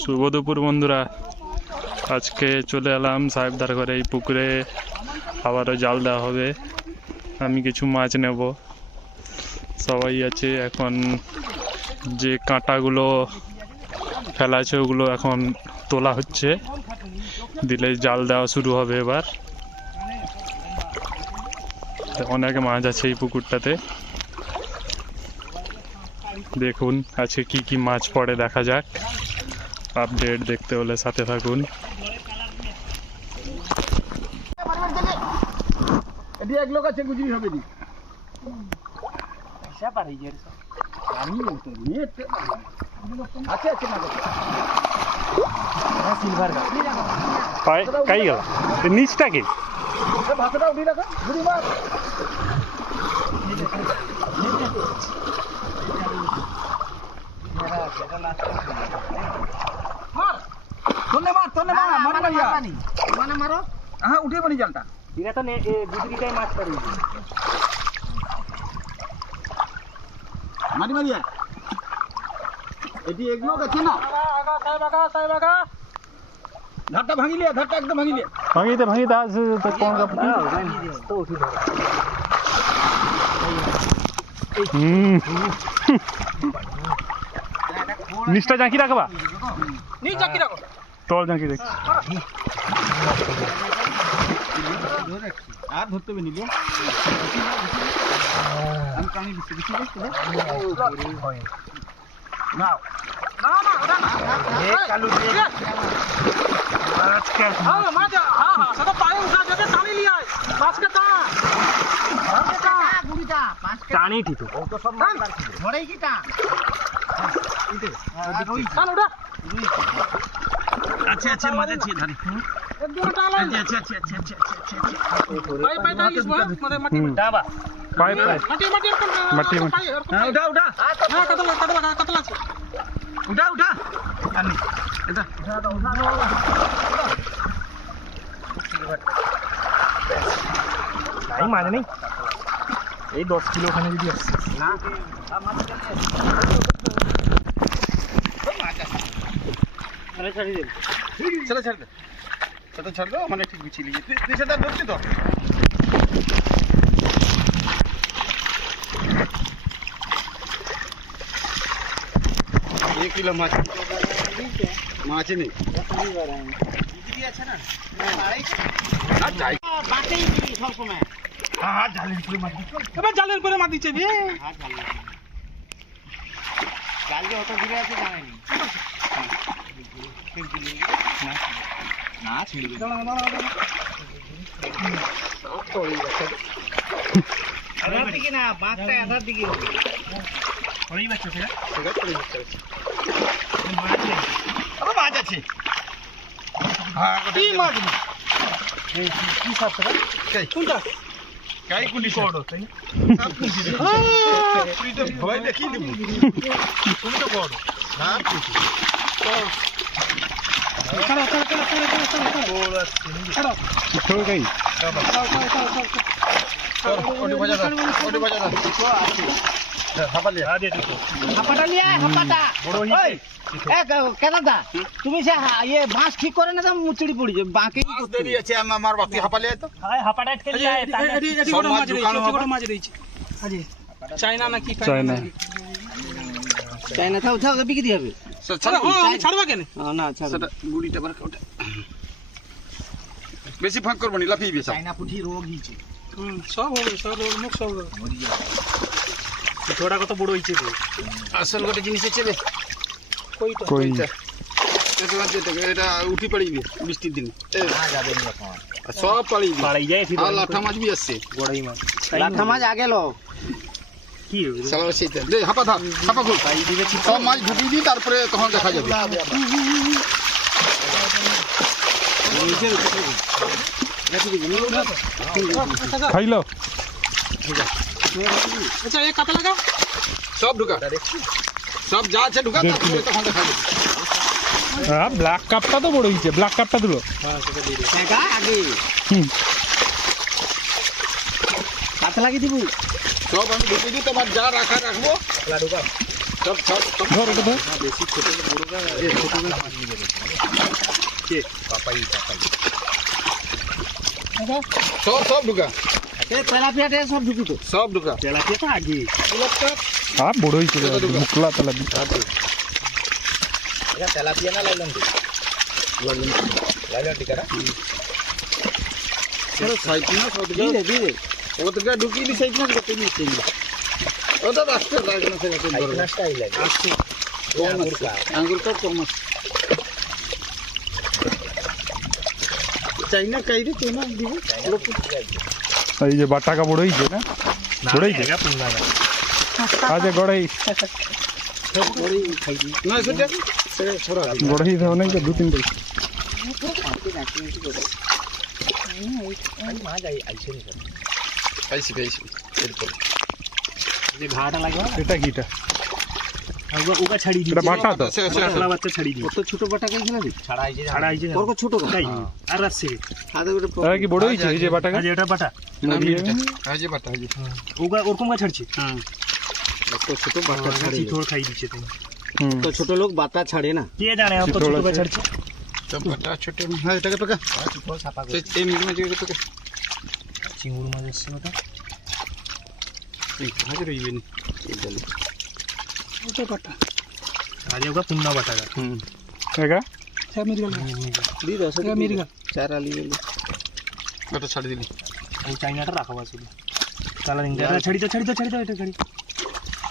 শুভ দুপুর বন্ধুরা, আজকে চলে এলাম সাহেবদার ঘরে। এই পুকুরে আবারও জাল দেওয়া হবে। আমি কিছু মাছ নেব, সবাই আছে। এখন যে কাঁটাগুলো ফেলা আছে ওগুলো এখন তোলা হচ্ছে, দিলে জাল দেওয়া শুরু হবে। এবার অনেক মাছ আছে এই পুকুরটাতে। দেখুন আজকে কি কি মাছ পড়ে, দেখা যাক। আপডেট দেখতে হলে সাথে থাকুন। নিচটা কি উঠে পানি জালটা মাছ পারি মারি মারিয়া এটি এগুলো গেছে না। ধারটা ভাঙিলে, ধারটা একদম ভাঙিলে, ভাঙিতে নিচটা জাঁকি রাখবা, নিচ জাকি রাখো, তল জাঁকি দেখছি। আর ধরতে হবে নিলে আমি পানি দিচ্ছি দিচ্ছি না না না ওটা না কালু দিয়ে আজকে হ্যাঁ মাছ হ্যাঁ হ্যাঁ সব পায়ে উঠা যাবে, টানি লিয়ে আয় পাঁচটা টা পাঁচটা গুড়িটা পাঁচটা টানি দিতো ও তো সব মাছ মারছি ধরেই কি টা কাল ওটা আচ্ছা আচ্ছা মাছ আছে ধারে একদম টালা আচ্ছা আচ্ছা আচ্ছা আচ্ছা আচ্ছা পাই পাই টাইলিস মানে মাটি ডাবা পাই পাই মাটি হ্যাঁ উঠা উঠা হ্যাঁ কাতলা আছে উঠা উঠা আনি এটা উঠা নাই মানে নেই এই 10 কিলো ওখানে যদি আসছে না ছাড়ি দে ছাড় দে সেটা ছাড় দাও মানে ঠিক বিছিয়ে নিয়ে তুই সেটা ধরছি তো 1 কিলো মাছ মাছ নেই আছে না যাই বাটেই সব সময় হ্যাঁ জালের করে মাছ দিচ্ছে, এবার জালের করে মাছ দিচ্ছে রে। হ্যাঁ জাল যে অত দূরে আছে জানেনি না ছিড়বে আধার দিকে না বাঁকটা আধার দিকে ওই বাচ্চা সেটা মাছ আছে হ্যাঁ কি মাছ কি সাপ কোনটা কাই কুন্ডি কোড়ো তাই সাপ কুন্ডি তুই তো ভয় দেখি দিবি তুমি তো কোড়ো সাপ কুন্ডি চলো কোড়ো আছে গই ওডি বাজা তো আছে হাপাটা লিয়া হাপাটা ওই কেদাদা তুমি সে ইয়ে বাঁশ ঠিক করে না তো মুচড়ি পড়ি যে বাঁকে দেরি আছে আমার বাতি হাপালে তো হাপাটা খেলে যায় এটি বড় মাছ রইছে, বড় মাছ রইছে আজি চায়না নাকি চায়না থাও থাও বিক্রি হবে ছাড়বা কেন না ছাড়বা গুড়িটা বার ওটা বেশি ফাঁক করব নি লাফিয়ে বেশ চায়না পুঁটি রোগ হইছে সব হবে, সব রোগ মুখ সব মরি যায়। ছোটা কত বড় হইছে তো আসল গোটে জিনিস আছে রে কইটা এটা উঠি পড়িবে বৃষ্টির দিন যাবে সব পাড়ি যায় আর লাঠা মাছ বি আসছে বড়াই মাছ লাঠা মাছ আগে লো কি হবে সালা সেটা দে হাপা ধা হাপা খুল সব মাছ ঢুকিয়ে দি তারপরে তখন দেখা যাবে খাইলো আচ্ছা এই কাটা লাগা সব ঢুকা সব যা আছে ঢুকা তারপরে তখন দেখা যাবে। হ্যাঁ ব্ল্যাক কাপটা তো বড় হইছে, ব্ল্যাক কাপটা দিলো আগে কাটা লাগিয়ে দিব সব আমি ঢুকিয়ে দিই, তোমার যা রাখা রাখবো ঢুকা ধর এটা ধর বেশি ছোট বড় গা এ ছোট গা কে পাপাই সব ঢুকা এ তেলাপিয়াটা সব ঢুকি তো সব ঢুকা তেলাপিয়াটা আগে হ্যাঁ বড় হয়েছে মুকলা তালা দিতে এটা তেলাপিয়া না লাইলন টিকারা সর সাইড না সব দিলে ওটা ঢুকি দি সাইড না করতে দিছি ওটা রাস্তা লাগে না সেটা ধরে না স্টাইল লাগে আচ্ছা আঙ্গুর কা কমস চাইনা কাইরে তো না দিব লোক এই যে বাটাকা বড় হয়েছে না বড় হয়েছে আজ গড়াই বড়ি খাই দি না সেটা ছড়া বড় হয়েছে অনেক দু তিন দিন মা যাই আইছে নি পাইছি এরপর যে ঘাটা লাগবে এটা কিটা ওগা ছাড়ি দি এটা বাটা তো বাটা বাচ্চা ছাড়ি দি কত ছোট বাটা কাই খেলা দি ছাড়া আইছে তোর কো ছোট কাই আর রাসছে আদে ওটা কি বড় হয়েছে এই যে বাটাকা আজ এটা বাটা আজ বাটা আজ ওগা ওরকম কা ছাড়ছে হ্যাঁ কত ছোট বাটা ছাড়ি থোড় খাই দিছে তুমি তো ছোট লোক বাটা ছাড়ে না কে জানে কত ছোট কা ছাড়ছে তো বাটা ছোট হ্যাঁ এটাকে টাকা ছোট ছাপা করে এই মিল মে যেটা টাকা চিংড়ি মাছ আছে ওটা এই হাজার হইবে নি এই বলে ওটা বাটা আজ ওগা পুন্না বাটা এগা সব মিল গেল দি দাও সব মিল গেল চার আলি গেল বাটা ছাড় দিলি এই চাইনাটা রাখা আছে কালারিং এটা ছাড়ি দাও এটা ছাড়ি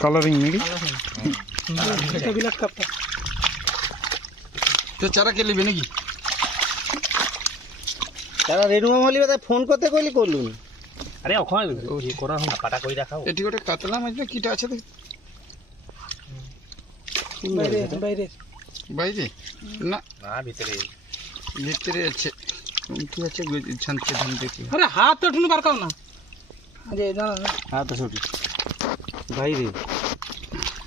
কালারিং নাকি এটা বিলাট কাপটা তো চারা কে লিবে নাকি চারা রেনুমা মালি বাদে ফোন করতে কইলি করলুন আরে ওখানে এই করা হল কাটা কই রাখাও এটি গোটে কাতলা মাছ না কিটা আছে দেখ বাইরে না ভিতরে আছে কি আছে ছানতে ধান দেখি আরে হাত তো ঠুন বার কাও না আরে না হাত তো ছুটি বাইরে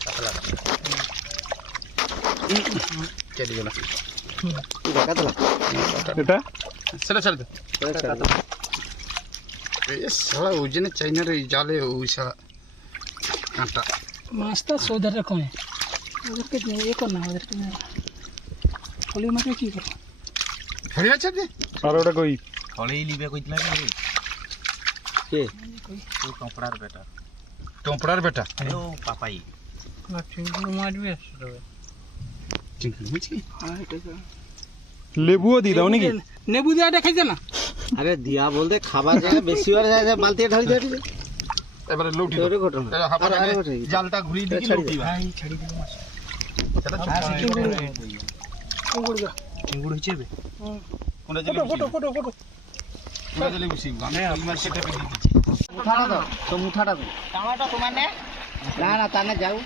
কাতলা কেটে গেল কাতলা এটা সেটা ছাড় দে কাতলা এই সালা ওজনে চাইনার এই জালে ওই সালা কাঁটা মাছটা সৌদার রকম ওদেরকে ইয়ে কর না ওদেরকে হলি মাকে কি করো হরি আছে দে আর ওটা কই হলেই লিবে কইতলা কে ও টম্পড়ার বেটা হ্যালো পাপাই না চিংড়ি মারবে আসলে চিংড়ি মাছ কি লেবুও দি দাও নাকি নেবু দেওয়াটা খাইছে না আরে দিয়া বলতে খাবার যায় বেশি বার যায় বালতি ঢালি দিতে এবারে লউটি তোরে ঘটনা এরা হাপারে জালটা ঘুরিয়ে দিকি লউটি ভাই ছাড়ি দিল মাছ সেটা চিংড়ি হইছে বে কোনটা জেলে ফটো কোনটা জেলে বসি আমি ওই মাছটা পে দিতেছি মুঠাটা দাও তো মুঠাটা দাও টামাটা তোমার না তানে যাও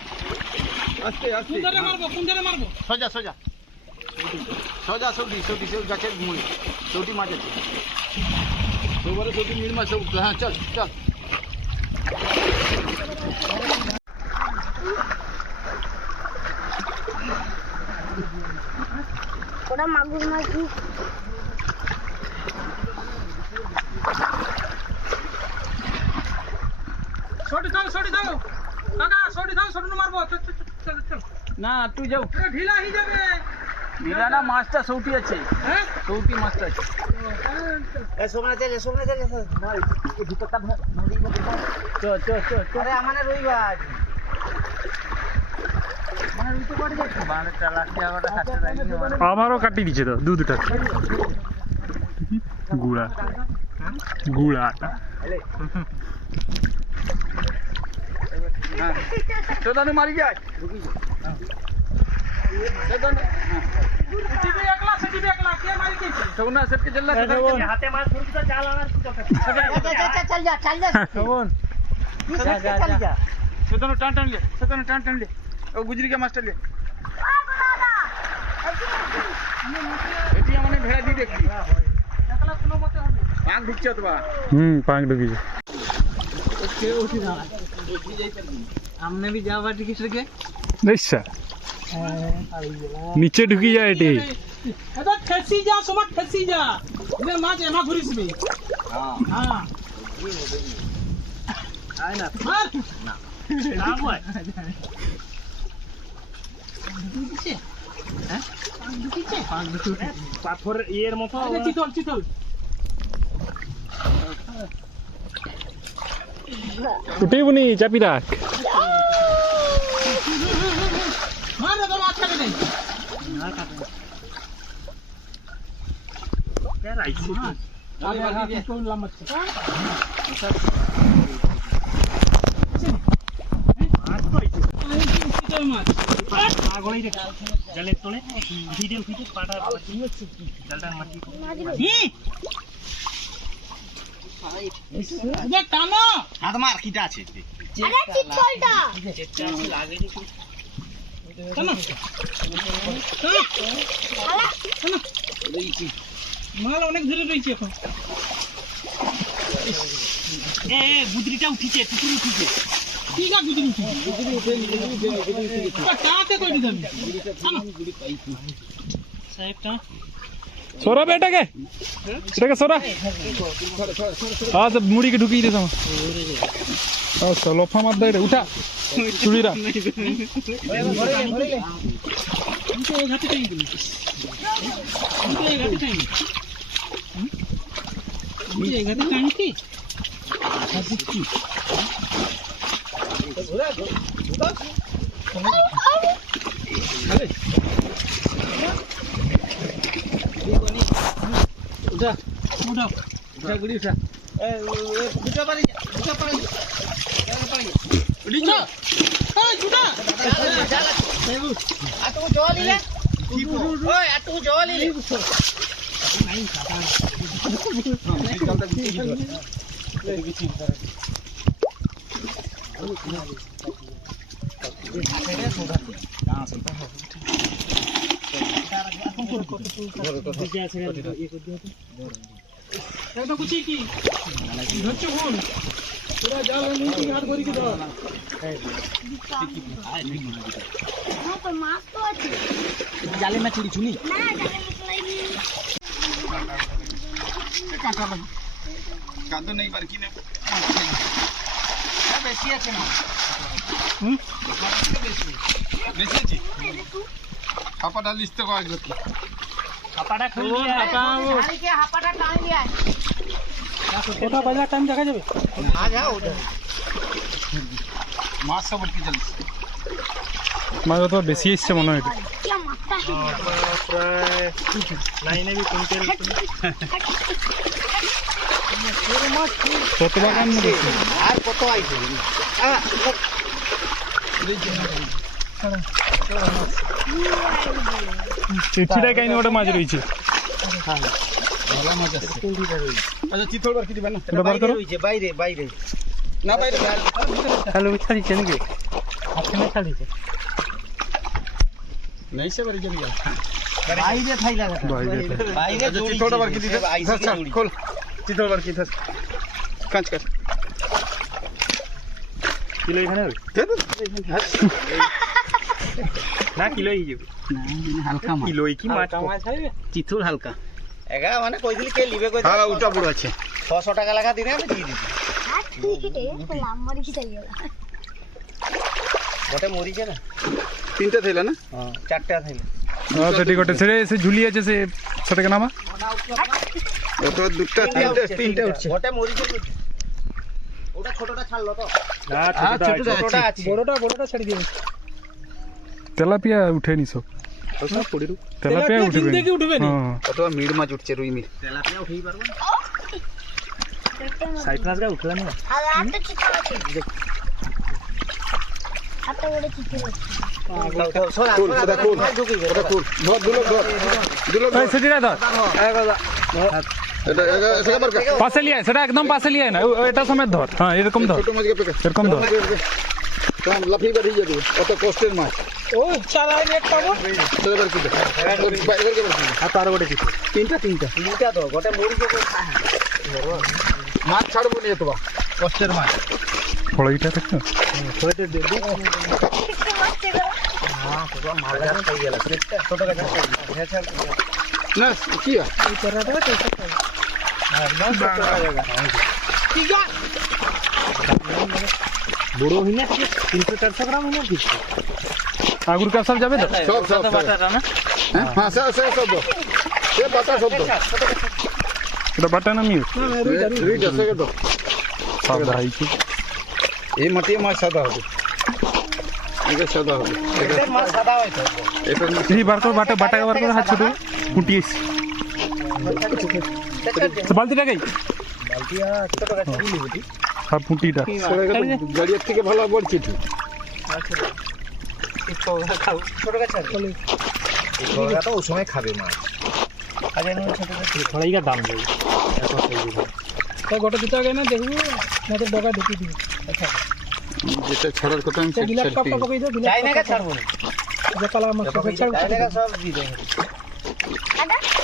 আস্তে কোন জায়গায় মারবো সোজা সৌটি গাছের মুড়ি সৌটি মাছ আছে সবারে সৌটি মিল মাছ হ্যাঁ চল ওটা মাগুর মাছ ছড়ি দাও কাকা ছড়ি মারবো চল না তুই যাও ঢিলা হয়ে যাবে মিলানা মাছটা সৌটি আছে হ্যাঁ সৌটি মাছটা আছে এ সোমনা চল মার এই ভিতরটা নদী মধ্যে চল আরে আমানে রইবা আজ মানে রইতে পারে যাচ্ছে মানে চালাকি আমাটা কাটতে লাগি আমারও কাটি দিছে তো দুটা গুড়া চোদানে মারি যায় সিটি একলা কে মারি দিয়েছে সোনা সেটকে চললা হাতে মাছ ধরবি তো জাল আনার কি কথা চল যা শোন যা চোদানে টান লে ও গুজরি কে মাছটা লে এটি মানে ভেড়া দি দেখি একলা কোনো মতে হবে পাক ঢুকছে তো বা পাঁচ ঢুকিছে हमने भी जावा टिकट रखे নিশ্চয় নিচে ঢুকি যায় এটি এটা ঠেসি যা সময় ঠেসি যা নে মাছ এমা ঘুরিস বি হ্যাঁ আয় না না না ভাই দিছে হ্যাঁ পাঁচ দিছে পাথর ইয়ের মতো চিতল চিতল উঠেইবনি চাপি রাখ মারে তো মাছ কাটে নাই আরে হাত তো লম্বাচ্ছে জলের তলে ফিটে পাটা জলটা মাটি টানো হাত মার কিটা আছে আরে চিতলটা লাগে টানো মাল অনেক ধরে রয়েছে এখন এ গুদরিটা উঠিছে পুকুর উঠিছে ঠিক আছে গুদরি উঠে টাতে কই দিতাম সাহেবটা सोरा बेटा के सोरा हाँ सब मुड़ी के ढुकी दे समा अच्छा लोफा मत दे उठा चुड़ी रा উঠা গুড়ি উঠা দুটো পারি উঠা এই উঠা আটু জল ইলে ওই আটু জল ইলে এটা কুচি কি ধরছ ফোন তোরা যাও নিচে হাত করি কি দাও হ্যাঁ তো মাছ তো আছে জালে না চুরি চুনি না জালে মশলাই কাঁদো নেই পার কি নেব বেশি আছে না বেশি আছে খাপাটা লিস্তে কয় গতি খাপাটা খুলবি ঝাড়িকে হাঁপাটা টান দিয়ে ওটা বাজার টাইম দেখা যাবে आ जाओ उधर मास सब उठ के चल मारो तो बेसी इससे मनो है क्या मारता है प्राय लाइने भी कुंटल तो बागान में আর কত আইছে চিঠিটা কাইনি ওটা মাছ রইছে আচ্ছা চিতল বার কি দিবেন না এটা বার করো বাইরে বাইরে না বাইরে হ্যালো ছাড়িছে নাকি আপনি ছাড়িছে नहीं से बारी जल्दी বাইরে থাইলা বাইরে বাইরে চিতলটা বার কি দিতে আচ্ছা খোল চিতল বার কি ধর কাঁচ কাঁচ কিলো এখানে না কিলো হই যাবে হালকা মাছ কিলো কি মাছ চিতল হালকা এগা মানে কইছিলি কে লিবে কই হ্যাঁ উটা বড় আছে 600 টাকা লাগা দিনে আমি দিয়ে দিছি हां ठीक है तो लाम मरी की चाहिए গোটে মরিছে না তিনটা থইলা না হ্যাঁ চারটা থইলা हां सेठी गोटे सेरे से झुली আছে সে ছোট কে নামা ওটা দুটো তিনটা উঠছে গোটে মরিছে ওটা ছোটটা ছাড়লো তো না ছোটটা আছে বড়টা ছাড়ি দিও তেলাপিয়া উঠেনি সব ওসব পড়িরু তেলাপিয়া উঠবে দেখি উঠবে নি হ্যাঁ অথবা মিড় মাছ উঠছে রুই মিড় তেলাপিয়া উঠেই পারবো না সাইপ্রাস গা উঠলা না আর আটটা চিতল আছে আটটা বড় চিতল আছে কুল ওটা কুল ওটা কুল ধর দুলক এই সেটি না ধর এটা সেটা বার পাশে লিয়া সেটা একদম পাশে লিয়া না এটা সমেত ধর হ্যাঁ এরকম ধর ছোট মাছকে পেকে এরকম ধর কাম লাফি বাড়ি যাবে অত কষ্টের মাছ ও চালাই রেট পাবো সেটা বার কি বাইরে বার কি আর তার গোটে কিছু তিনটা তো গোটে মরিছে মাছ ছাড়বো নি তো কষ্টের মাছ ফড়ইটা দেখো হইতে দে ঠিক আছে হ্যাঁ তো মালদার খাই গেল ছোট গাছ না কি এই চারাটা কইছে একদম ছোট জায়গা ঠিক আছে বড় হইনা 300-400 গ্রাম হইনা আগুর কাপ সব যাবে তো? সব সব হ্যাঁ সব দাও এ বাটা সব দাও এটা বাটা না মিউ? দুইটা সব দাও সাদা হয়েছে। এই মাটি মাছ সাদা হবে এটা সাদা হবে এটার মাছ সাদা হয় তো এটা এই বার করে বাটা বাটা বার করে হাত ছোট ফুটিয়েছি। বালতিটা গাই হ্যাঁ ফুটিটা গাড়ির থেকে ভালো বলছি ঠিক ছোট গাছ চলে তো ওই সময় খাবে মাছ খড়াইগা দাম দেবে তো গোটা দিতে হবে না দেখবি মাছের ডগা ঢুকি দিবি যেটা ছাড়ার কথা আমি বিলাস কাপটা পকাই দাও বিলাস চাইনা ছাড়বো না যে কালা মাছ ছাড় চাইনা সব দিয়ে দেবো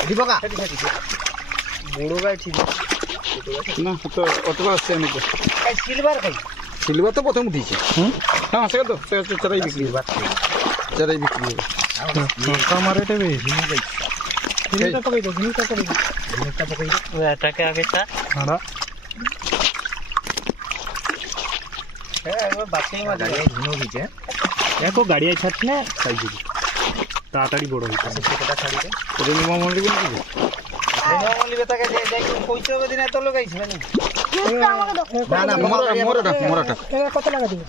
দিব কা বড় গাই ঠিক না তো অতটা আসছে নাকি এই সিলভার খাই সিলভার তো প্রথম উঠিছে হ্যাঁ সে তো চারাই বিক্রি হবে চারাই বিক্রি হবে আমার এটা বেশি ঝিনুকটা পকাই দাও ঝিনুকটা পকাই দাও ওই এটাকে আগে তা হাঁড়া হ্যাঁ একবার বাচ্চাই মাছ ঝিনু দিছে এত গাড়ি ছাড়ছে না তাই যদি তাড়াতাড়ি বড় হইতে সেটা ছাড়িতে ওটা নিমা মন্ডি কিন্তু নরমালি বেটাকে যে যাই কইতে হবে দিন এত লোক আইছে না ঝিনুকটা আমাকে দাও না না মোরাটা এটা কত লাগা দিবি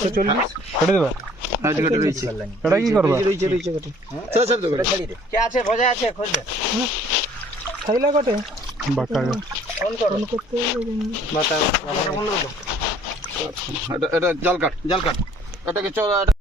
140 কেটে দেবা? আজ গটে রইছে এটা কি করবা? রইছে গটে চল চল গটে ছাড়ি দে কে আছে ভজা আছে খোঁজ দে খাইলা কটে বাটা ফোন করো ফোন করতে বাতা এটা জাল কাট এটাকে চল